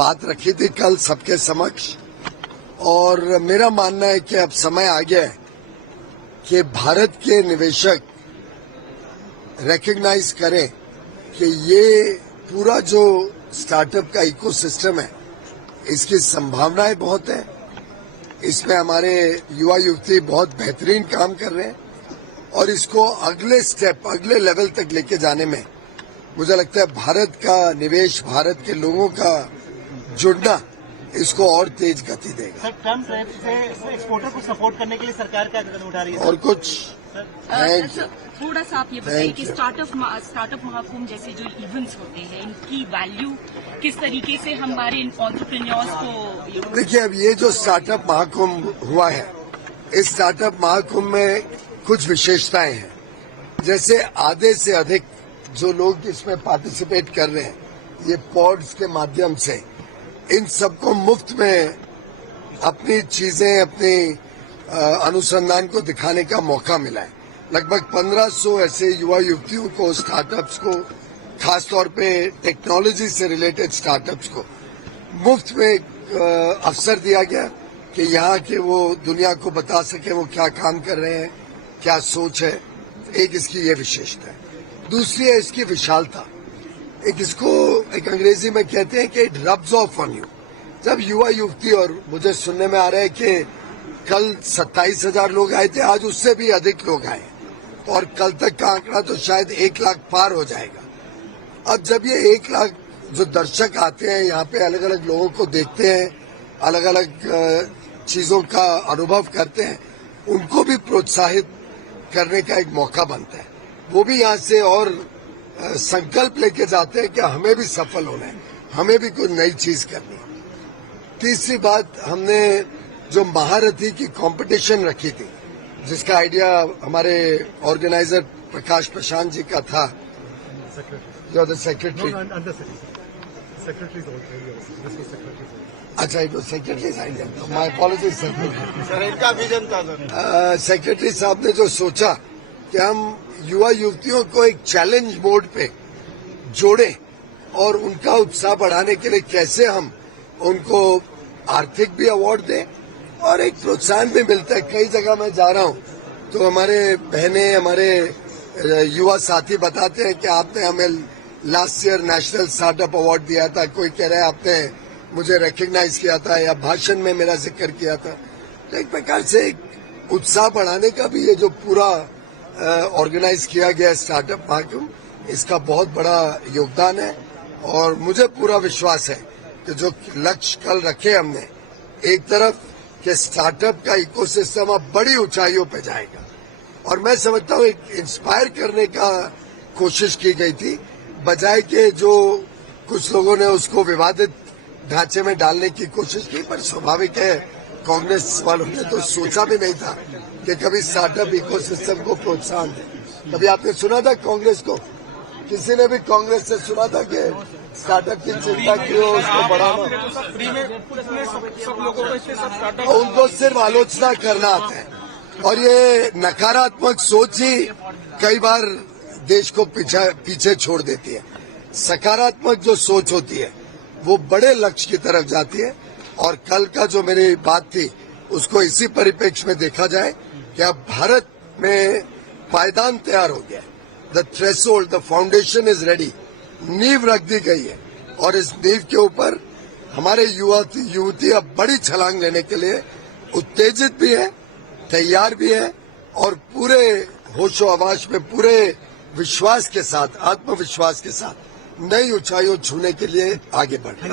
बात रखी थी कल सबके समक्ष, और मेरा मानना है कि अब समय आ गया है कि भारत के निवेशक रिकॉग्नाइज करें कि ये पूरा जो स्टार्टअप का इकोसिस्टम है इसकी संभावनाएं बहुत है। इसमें हमारे युवा युवती बहुत बेहतरीन काम कर रहे हैं और इसको अगले स्टेप, अगले लेवल तक लेके जाने में मुझे लगता है भारत का निवेश, भारत के लोगों का जुड़ना इसको और तेज गति देगा। सर, ट्रम्प से एक्सपोर्टर को सपोर्ट करने के लिए सरकार क्या कदम उठा रही है? और कुछ थोड़ा सा आप ये बताइए कि स्टार्टअप महाकुंभ जैसे जो इवेंट्स होते हैं इनकी वैल्यू किस तरीके से हमारे एंटरप्रेन्योर्स को। देखिए, अब ये जो स्टार्टअप महाकुंभ हुआ है, इस स्टार्टअप महाकुंभ में कुछ विशेषताएं हैं। जैसे आधे से अधिक जो लोग इसमें पार्टिसिपेट कर रहे हैं, ये पॉड्स के माध्यम से इन सबको मुफ्त में अपनी चीजें, अपनी अनुसंधान को दिखाने का मौका मिला है। लगभग 1500 ऐसे युवा युवतियों को, स्टार्टअप्स को, खासतौर पे टेक्नोलॉजी से रिलेटेड स्टार्टअप्स को मुफ्त में अवसर दिया गया कि यहाँ के वो दुनिया को बता सके वो क्या काम कर रहे हैं, क्या सोच है। एक इसकी ये विशेषता है। दूसरी है इसकी विशालता। एक अंग्रेजी में कहते हैं कि it rubs of on you. जब युवा युवती, और मुझे सुनने में आ रहा है कि कल 27,000 लोग आए थे, आज उससे भी अधिक लोग आए, और कल तक का आंकड़ा तो शायद 1 लाख पार हो जाएगा। अब जब ये 1 लाख जो दर्शक आते हैं यहाँ पे, अलग अलग लोगों को देखते हैं, अलग अलग चीजों का अनुभव करते हैं, उनको भी प्रोत्साहित करने का एक मौका बनता है। वो भी यहाँ से और संकल्प लेके जाते हैं कि हमें भी सफल होना है, हमें भी कोई नई चीज करनी है। तीसरी बात, हमने जो महारथी की कंपटीशन रखी थी, जिसका आइडिया हमारे ऑर्गेनाइजर प्रकाश प्रशांत जी का था, जो द सेक्रेटरी, अच्छा, तो secretary idea, my apologies secretary साहब ने जो सोचा कि हम युवा युवतियों को एक चैलेंज मोड पे जोड़ें और उनका उत्साह बढ़ाने के लिए कैसे हम उनको आर्थिक भी अवार्ड दें और एक प्रोत्साहन भी मिलता है। कई जगह मैं जा रहा हूं तो हमारे बहनें, हमारे युवा साथी बताते हैं कि आपने हमें last year national startup award दिया था, कोई कह रहा है आपने मुझे रिकॉग्नाइज किया था या भाषण में मेरा जिक्र किया था। तो एक प्रकार से एक उत्साह बढ़ाने का भी ये जो पूरा ऑर्गेनाइज किया गया स्टार्टअप महाकुंभ, इसका बहुत बड़ा योगदान है। और मुझे पूरा विश्वास है कि जो लक्ष्य कल रखे हमने, एक तरफ कि स्टार्टअप का इकोसिस्टम अब बड़ी ऊंचाइयों पे जाएगा, और मैं समझता हूँ एक इंस्पायर करने का कोशिश की गई थी, बजाय के जो कुछ लोगों ने उसको विवादित ढांचे में डालने की कोशिश की। पर स्वाभाविक है, कांग्रेस वालों ने तो सोचा भी नहीं था कि कभी स्टार्टअप इकोसिस्टम को प्रोत्साहन दे। कभी आपने सुना था कांग्रेस को? किसी ने भी कांग्रेस से सुना था कि स्टार्टअप की चिंता की हो, उसको बढ़ाना? उनको सिर्फ आलोचना करना आता है, और ये नकारात्मक सोच ही कई बार देश को पीछे छोड़ देती है। सकारात्मक जो सोच होती है वो बड़े लक्ष्य की तरफ जाती है। और कल का जो मेरी बात थी उसको इसी परिप्रेक्ष्य में देखा जाए कि अब भारत में पायदान तैयार हो गया, the threshold, the foundation is ready, नींव रख दी गई है, और इस नींव के ऊपर हमारे युवती अब बड़ी छलांग लेने के लिए उत्तेजित भी है, तैयार भी है, और पूरे होशो हवास में, पूरे विश्वास के साथ, आत्मविश्वास के साथ नई ऊंचाइयों छूने के लिए आगे बढ़े।